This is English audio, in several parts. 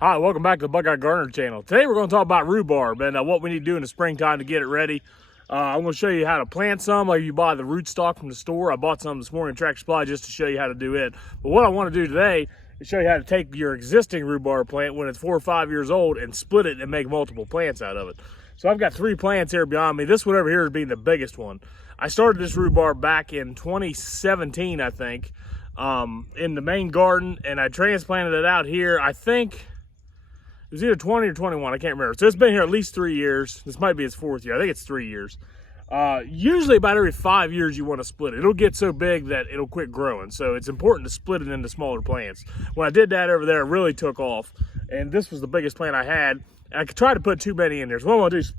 Hi, welcome back to the Buckeye Gardener channel. Today we're going to talk about rhubarb and what we need to do in the springtime to get it ready. I'm going to show you how to plant some, like you buy the rootstock from the store. I bought some this morning at Tractor Supply just to show you how to do it. But what I want to do today is show you how to take your existing rhubarb plant when it's 4 or 5 years old and split it and make multiple plants out of it. So I've got 3 plants here behind me. This one over here is being the biggest one. I started this rhubarb back in 2017, I think, in the main garden, and I transplanted it out here, I think, it was either 20 or 21, I can't remember. So it's been here at least 3 years. This might be its 4th year. I think it's 3 years. Usually about every 5 years you want to split it. It'll get so big that it'll quit growing. So it's important to split it into smaller plants. When I did that over there, it really took off. And this was the biggest plant I had. And I could try to put too many in there. So what I'm going to do is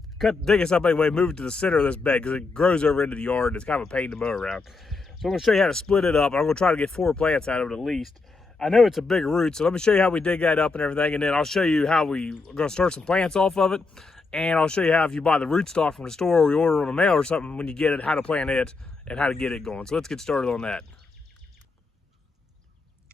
dig this up anyway, move it to the center of this bed because it grows over into the yard. It's kind of a pain to mow around. So I'm going to show you how to split it up. I'm going to try to get 4 plants out of it at least. I know it's a big root, so let me show you how we dig that up and everything, and then I'll show you how we're going to start some plants off of it, and I'll show you how, if you buy the rootstock from the store or you order it on the mail or something, when you get it, how to plant it and how to get it going. So let's get started on that.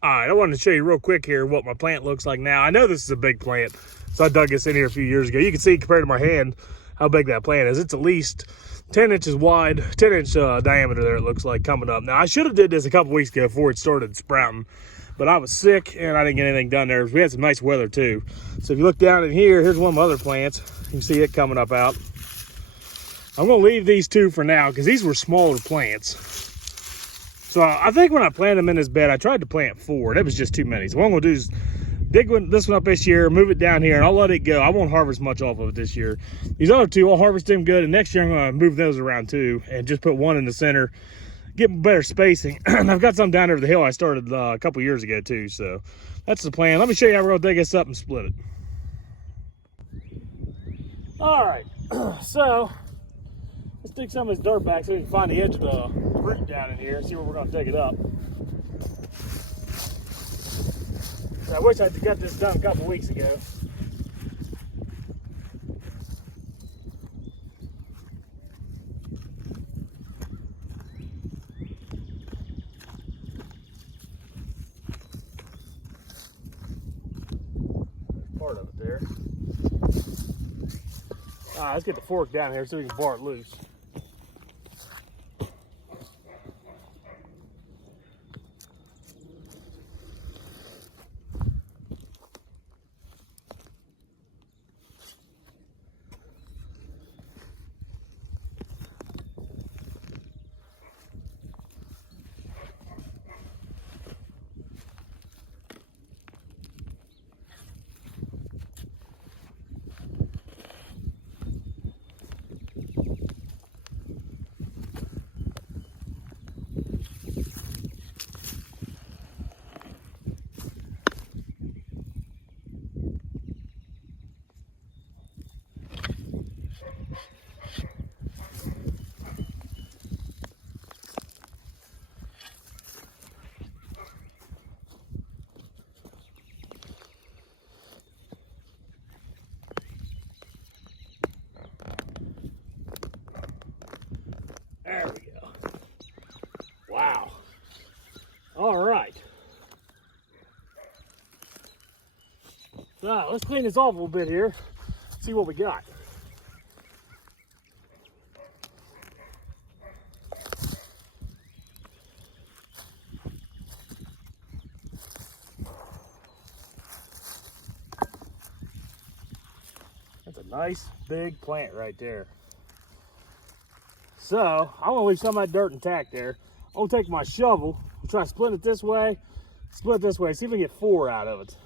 All right, I wanted to show you real quick here what my plant looks like now. I know this is a big plant, so I dug this in here a few years ago. You can see compared to my hand how big that plant is. It's at least 10 inches wide, 10-inch diameter there, it looks like, coming up. Now, I should have did this a couple weeks ago before it started sprouting, but I was sick and I didn't get anything done there. We had some nice weather too. So if you look down in here, here's one of my other plants. You can see it coming up out. I'm gonna leave these 2 for now because these were smaller plants. So I think when I planted them in this bed, I tried to plant 4 and it was just too many. So what I'm gonna do is dig this one up this year, move it down here, and I'll let it go. I won't harvest much off of it this year. These other 2, I'll harvest them good, and next year I'm gonna move those around too and just put 1 in the center, get better spacing. And I've got some down over the hill I started a couple years ago too, so that's the plan. Let me show you how we're gonna dig this up and split it. All right, so let's dig some of this dirt back so we can find the edge of the root down in here and see where we're gonna dig it up. I wish I'd got this done a couple weeks ago. Part of it there. All right, let's get the fork down here so we can bar it loose. There we go. Wow. All right. So let's clean this off a little bit here. See what we got. That's a nice big plant right there. So I'm gonna leave some of that dirt intact there. I'm gonna take my shovel, I'll try to split it this way, split this way, see if we can get 4 out of it.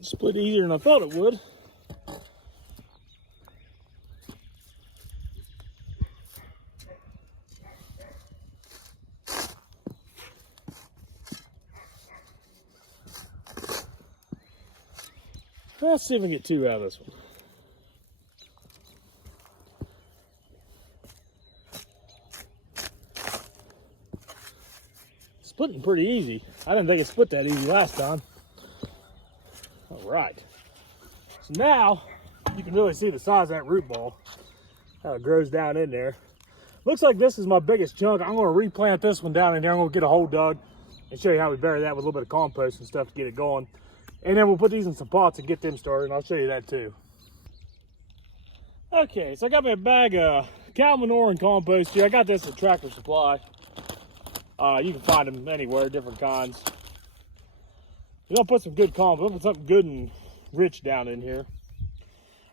Split easier than I thought it would. Let's see if we can get 2 out of this one. splitting pretty easy. I didn't think it split that easy last time. All right. So now you can really see the size of that root ball, how it grows down in there. Looks like this is my biggest chunk. I'm going to replant this one down in there. I'm going to get a hole dug and show you how we bury that with a little bit of compost and stuff to get it going. And then we'll put these in some pots and get them started, and I'll show you that too. Okay, so I got me a bag of cow manure and compost here. I got this at Tractor Supply. You can find them anywhere, different kinds. You're gonna put some good compost, put something good and rich down in here.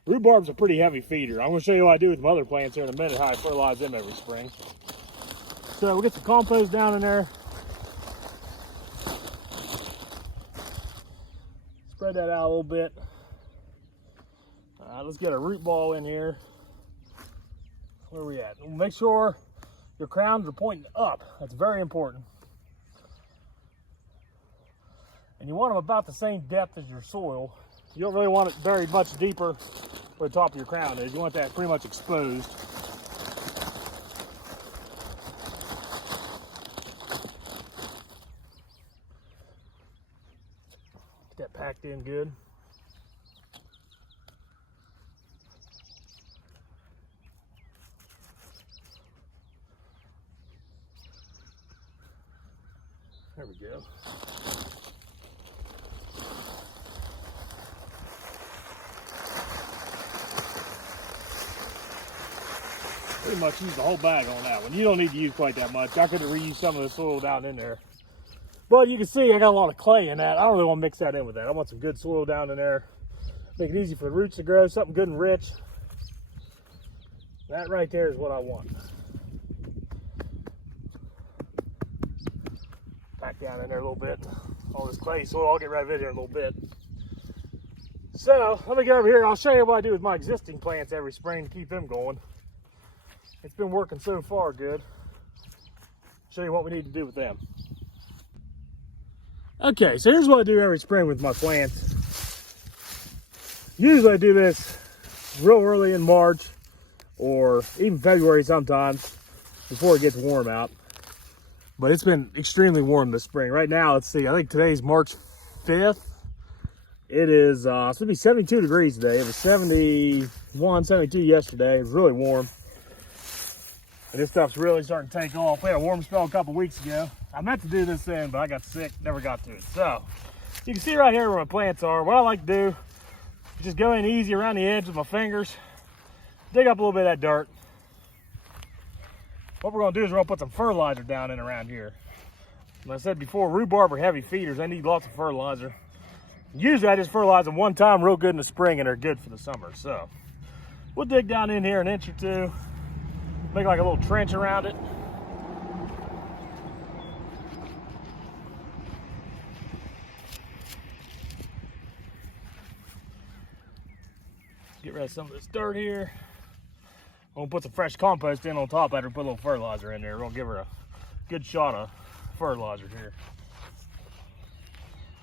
Rhubarb's a pretty heavy feeder. I'm gonna show you what I do with my other plants here in a minute, how I fertilize them every spring. So we'll get some compost down in there. Spread that out a little bit. Let's get a root ball in here. Where are we at? Make sure your crowns are pointing up. That's very important. And you want them about the same depth as your soil. You don't really want it very much deeper where the top of your crown is. You want that pretty much exposed. Get that packed in good. There we go. Pretty much use the whole bag on that one. You don't need to use quite that much. I could have reused some of the soil down in there. But you can see I got a lot of clay in that. I don't really want to mix that in with that. I want some good soil down in there. Make it easy for the roots to grow, something good and rich. That right there is what I want. Back down in there a little bit. All this clay soil, I'll get rid of it here in a little bit. So let me get over here. I'll show you what I do with my existing plants every spring to keep them going. It's been working so far good. Show you what we need to do with them. Okay, so here's what I do every spring with my plants. Usually I do this real early in March or even February sometimes before it gets warm out. But it's been extremely warm this spring. Right now, let's see, I think today's March 5th. It is, it's gonna be 72 degrees today. It was 71, 72 yesterday. It was really warm. And this stuff's really starting to take off. We had a warm spell a couple weeks ago. I meant to do this then, but I got sick, never got to it. So, you can see right here where my plants are. What I like to do is just go in easy around the edge with my fingers, dig up a little bit of that dirt. What we're gonna do is we're gonna put some fertilizer down in around here. Like I said before, rhubarb are heavy feeders. They need lots of fertilizer. Usually I just fertilize them one time real good in the spring and they're good for the summer. So, we'll dig down in here an inch or two. Make like a little trench around it. Get rid of some of this dirt here. I'm gonna put some fresh compost in on top after put a little fertilizer in there. We're gonna give her a good shot of fertilizer here.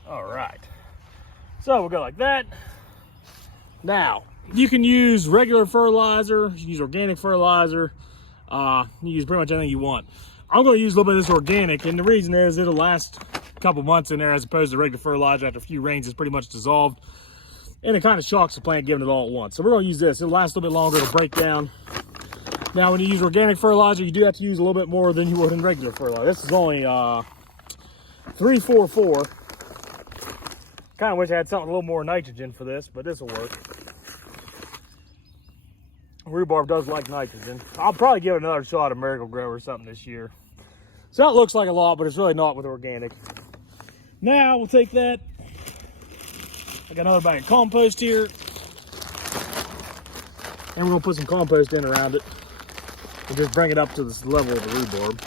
All right. So we'll go like that. Now, you can use regular fertilizer, you can use organic fertilizer. You can use pretty much anything you want. I'm going to use a little bit of this organic, and the reason is it'll last a couple months in there as opposed to regular fertilizer. After a few rains, it's pretty much dissolved. And it kind of shocks the plant giving it all at once. So we're going to use this. It'll last a little bit longer. It'll break down. Now, when you use organic fertilizer, you do have to use a little bit more than you would in regular fertilizer. This is only 344. Kind of wish I had something a little more nitrogen for this, but this will work. Rhubarb does like nitrogen. I'll probably give it another shot of Miracle Grow or something this year. So that looks like a lot, but it's really not with organic. Now we'll take that. I got another bag of compost here. And we're gonna put some compost in around it. And just bring it up to this level of the rhubarb.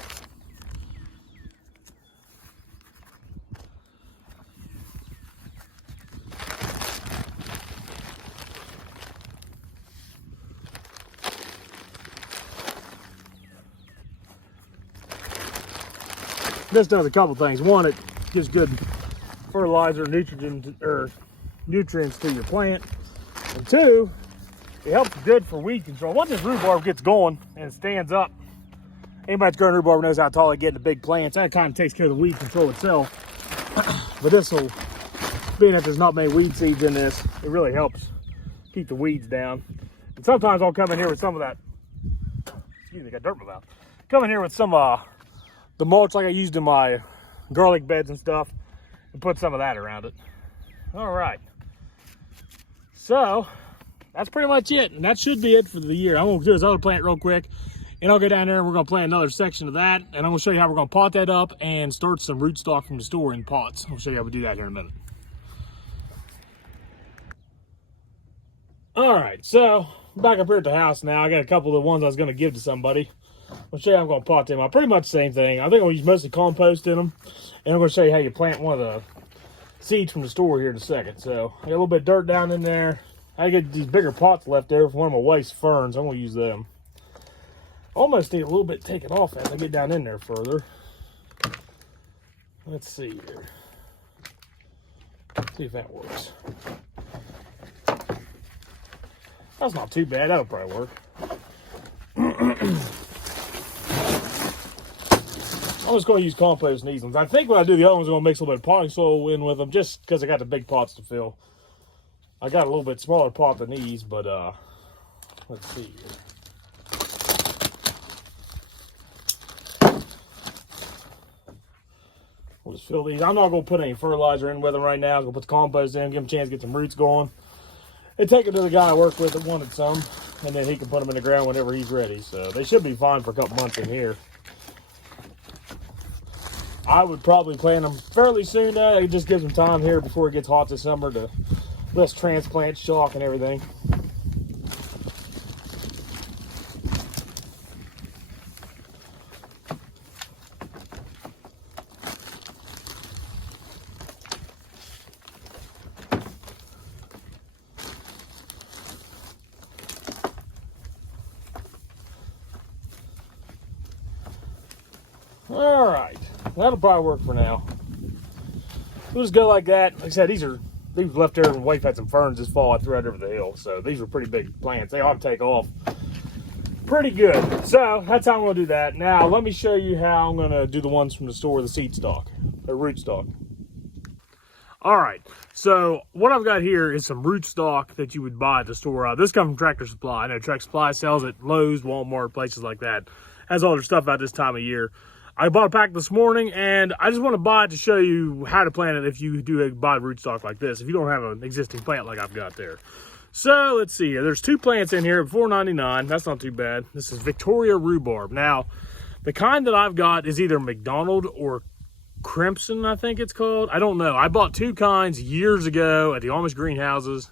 This does a couple things. One, it gives good fertilizer, nutrients to your plant. And two, it helps good for weed control. Once this rhubarb gets going and it stands up Anybody that's growing rhubarb knows how tall they get into big plants. That kind of takes care of the weed control itself. But this will, being that there's not many weed seeds in this, it really helps keep the weeds down. And sometimes I'll come in here with some of that, excuse me, got dirt in my mouth. Come in here with some the mulch like I used in my garlic beds and stuff, and put some of that around it. All right. So that's pretty much it, and that should be it for the year. I'm gonna do this other plant real quick, and I'll go down there and we're gonna plant another section of that, and I'm gonna show you how we're gonna pot that up and start some rootstock from the store in pots. I'll show you how we do that here in a minute. All right, so I'm back up here at the house now. I got a couple of the ones I was gonna give to somebody. I'll show you how I'm gonna pot them up. Pretty much the same thing. I think I'll use mostly compost in them, and I'm gonna show you how you plant one of the seeds from the store here in a second. So I got a little bit of dirt down in there. I get these bigger pots left there from one of my wife's ferns. I'm gonna use them. Almost need a little bit taken off as I get down in there further. Let's see here. See if that works. That's not too bad. That'll probably work. I'm just going to use compost in these ones. I think when I do the other ones, I'm going to mix a little bit of potting soil in with them just because I got the big pots to fill. I got a little bit smaller pot than these, but let's see here. We'll just fill these. I'm not going to put any fertilizer in with them right now. I'm going to put the compost in, give them a chance to get some roots going. And take it to the guy I work with that wanted some, and then he can put them in the ground whenever he's ready. So they should be fine for a couple months in here. I would probably plant them fairly soon now. It just gives them time here before it gets hot this summer to less transplant shock and everything. All right, that'll probably work for now. We'll just go like that. Like I said, these left there. My wife had some ferns this fall. I threw out over the hill, so these were pretty big plants. They ought to take off pretty good. So that's how I'm going to do that. Now let me show you how I'm going to do the ones from the store, the seed stock, the root stock. All right, so what I've got here is some root stock that you would buy at the store. This comes from Tractor Supply. I know Tractor Supply sells at Lowe's, Walmart, places like that. Has all their stuff out this time of year. I bought a pack this morning, and I just want to buy it to show you how to plant it if you do buy rootstock like this, if you don't have an existing plant like I've got there. So let's see here. There's 2 plants in here, $4.99. That's not too bad. This is Victoria rhubarb. Now, the kind that I've got is either McDonald or Crimson, I think it's called. I don't know. I bought 2 kinds years ago at the Amish greenhouses,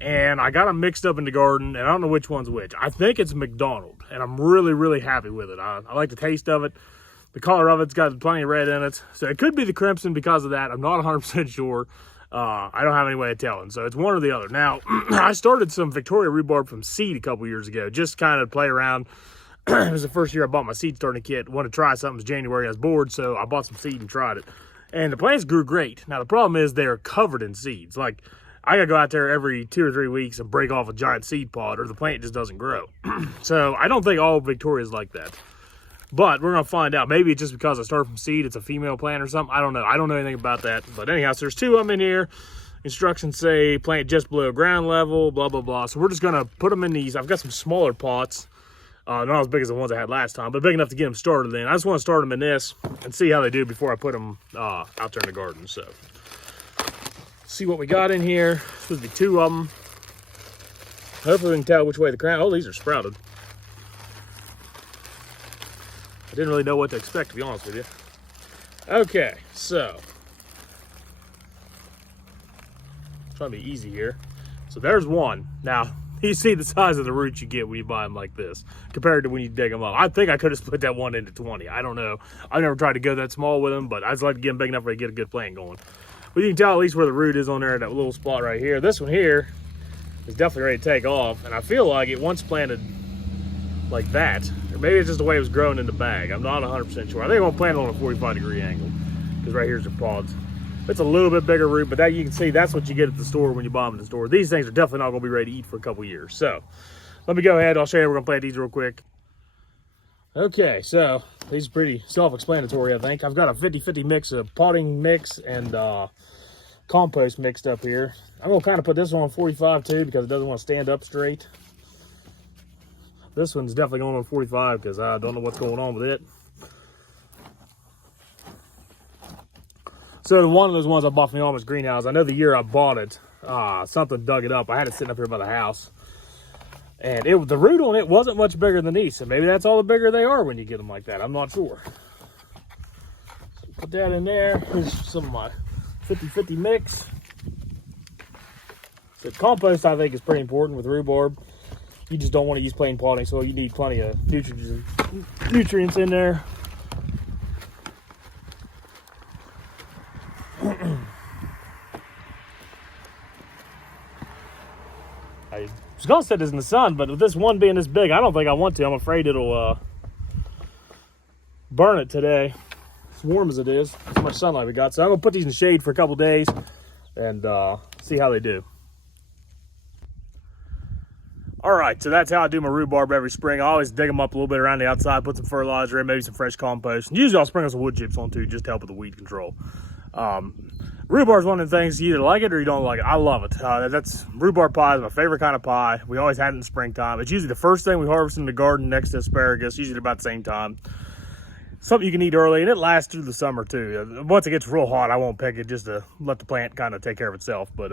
and I got them mixed up in the garden, and I don't know which one's which. I think it's McDonald, and I'm really, really happy with it. I like the taste of it. The color of it's got plenty of red in it. So it could be the Crimson because of that. I'm not 100% sure. I don't have any way of telling. So it's one or the other. Now, I started some Victoria rhubarb from seed a couple years ago. Just kind of play around. It was the first year I bought my seed starting kit. Wanted to try something. It was January. I was bored. So I bought some seed and tried it. And the plants grew great. Now, the problem is they're covered in seeds. Like, I got to go out there every 2 or 3 weeks and break off a giant seed pod or the plant just doesn't grow. So I don't think all Victoria's like that. But we're going to find out. Maybe it's just because I started from seed, it's a female plant or something. I don't know. I don't know anything about that. But anyhow, so there's 2 of them in here. Instructions say plant just below ground level, blah, blah, blah. So we're just going to put them in these. I've got some smaller pots. Not as big as the ones I had last time, but big enough to get them started in. I just want to start them in this and see how they do before I put them out there in the garden. So see what we got in here. Supposed to be 2 of them. Hopefully we can tell which way the crown. Oh, these are sprouted. I didn't really know what to expect, to be honest with you. Okay, so trying to be easy here. So there's one. Now, you see the size of the roots you get when you buy them like this compared to when you dig them up. I think I could have split that one into 20. I don't know. I've never tried to go that small with them, but I just like to get them big enough where you get a good plant going. But you can tell at least where the root is on there, that little spot right here. This one here is definitely ready to take off, and I feel like it once planted like that, or maybe it's just the way it was growing in the bag. I'm not 100% sure. I think I'm gonna plant it on a 45-degree angle because right here's the pods. It's a little bit bigger root, but that you can see that's what you get at the store when you buy them at the store. These things are definitely not gonna be ready to eat for a couple years. So let me go ahead. I'll show you. We're gonna plant these real quick. Okay, so these are pretty self-explanatory, I think. I've got a 50-50 mix of potting mix and compost mixed up here. I'm gonna kind of put this one on 45 too because it doesn't want to stand up straight. This one's definitely going on 45 because I don't know what's going on with it. So one of those ones I bought from the Amish greenhouse, I know the year I bought it, something dug it up. I had it sitting up here by the house. And the root on it wasn't much bigger than these, so maybe that's all the bigger they are when you get them like that. I'm not sure. So put that in there. Here's some of my 50-50 mix. So compost, I think, is pretty important with rhubarb. You just don't want to use plain potting soil. You need plenty of nutrients in there. I was gonna set this in the sun, but with this one being this big, I don't think I want to. I'm afraid it'll burn it today. As warm as it is, as much sunlight we got. So I'm gonna put these in the shade for a couple days and see how they do. All right, so that's how I do my rhubarb every spring. I always dig them up a little bit around the outside, put some fertilizer in, maybe some fresh compost. And usually I'll sprinkle some wood chips on too, just to help with the weed control. Rhubarb is one of the things, you either like it or you don't like it. I love it. Rhubarb pie is my favorite kind of pie. We always had it in the springtime. It's usually the first thing we harvest in the garden next to asparagus, usually about the same time. Something you can eat early, and it lasts through the summer too. Once it gets real hot, I won't pick it just to let the plant kind of take care of itself. But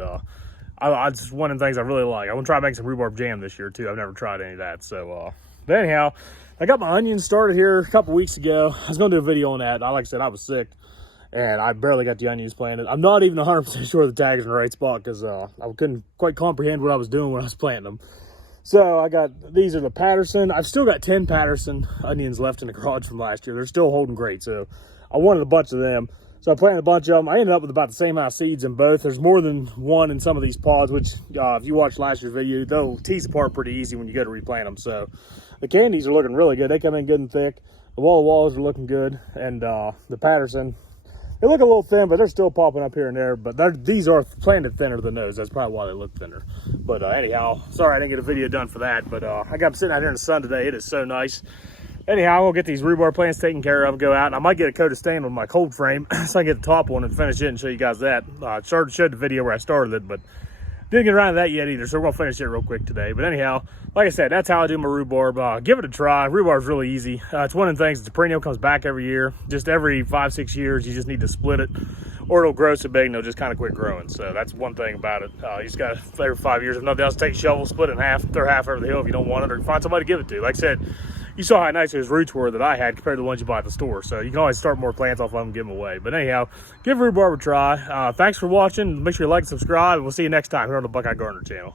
it's one of the things I really like. I want to try making some rhubarb jam this year too. I've never tried any of that. So, but anyhow, I got my onions started here a couple weeks ago. I was going to do a video on that. Like I said, I was sick. And I barely got the onions planted. I'm not even 100% sure the tag's in the right spot because I couldn't quite comprehend what I was doing when I was planting them. So these are the Patterson. I've still got 10 Patterson onions left in the garage from last year. They're still holding great. So I wanted a bunch of them. So I planted a bunch of them. I ended up with about the same amount of seeds in both. There's more than one in some of these pods, which if you watched last year's video, they'll tease apart pretty easy when you go to replant them. So the candies are looking really good. They come in good and thick. The walls are looking good. And the Patterson, they look a little thin, but they're still popping up here and there. But these are planted thinner than those. That's probably why they look thinner. But anyhow, sorry I didn't get a video done for that. But I got them sitting out here in the sun today. It is so nice. Anyhow, I'm going to get these rhubarb plants taken care of, go out, and I might get a coat of stain on my cold frame so I can get the top one and finish it and show you guys that. I showed the video where I started it, but didn't get around to that yet either, so we're going to finish it real quick today. But anyhow, like I said, that's how I do my rhubarb. Give it a try. Rhubarb's really easy. It's one of the things, it's a perennial, comes back every year. Just every 5-6 years, you just need to split it, or it'll grow so big and it'll just kind of quit growing. So that's one thing about it. You just got to, every 5 years, if nothing else, take a shovel, split it in half, throw half over the hill if you don't want it, or find somebody to give it to. Like I said, you saw how nice those roots were that I had compared to the ones you buy at the store. So you can always start more plants off of them and give them away. But anyhow, give rhubarb a try. Thanks for watching. Make sure you like and subscribe. And we'll see you next time here on the Buckeye Gardener channel.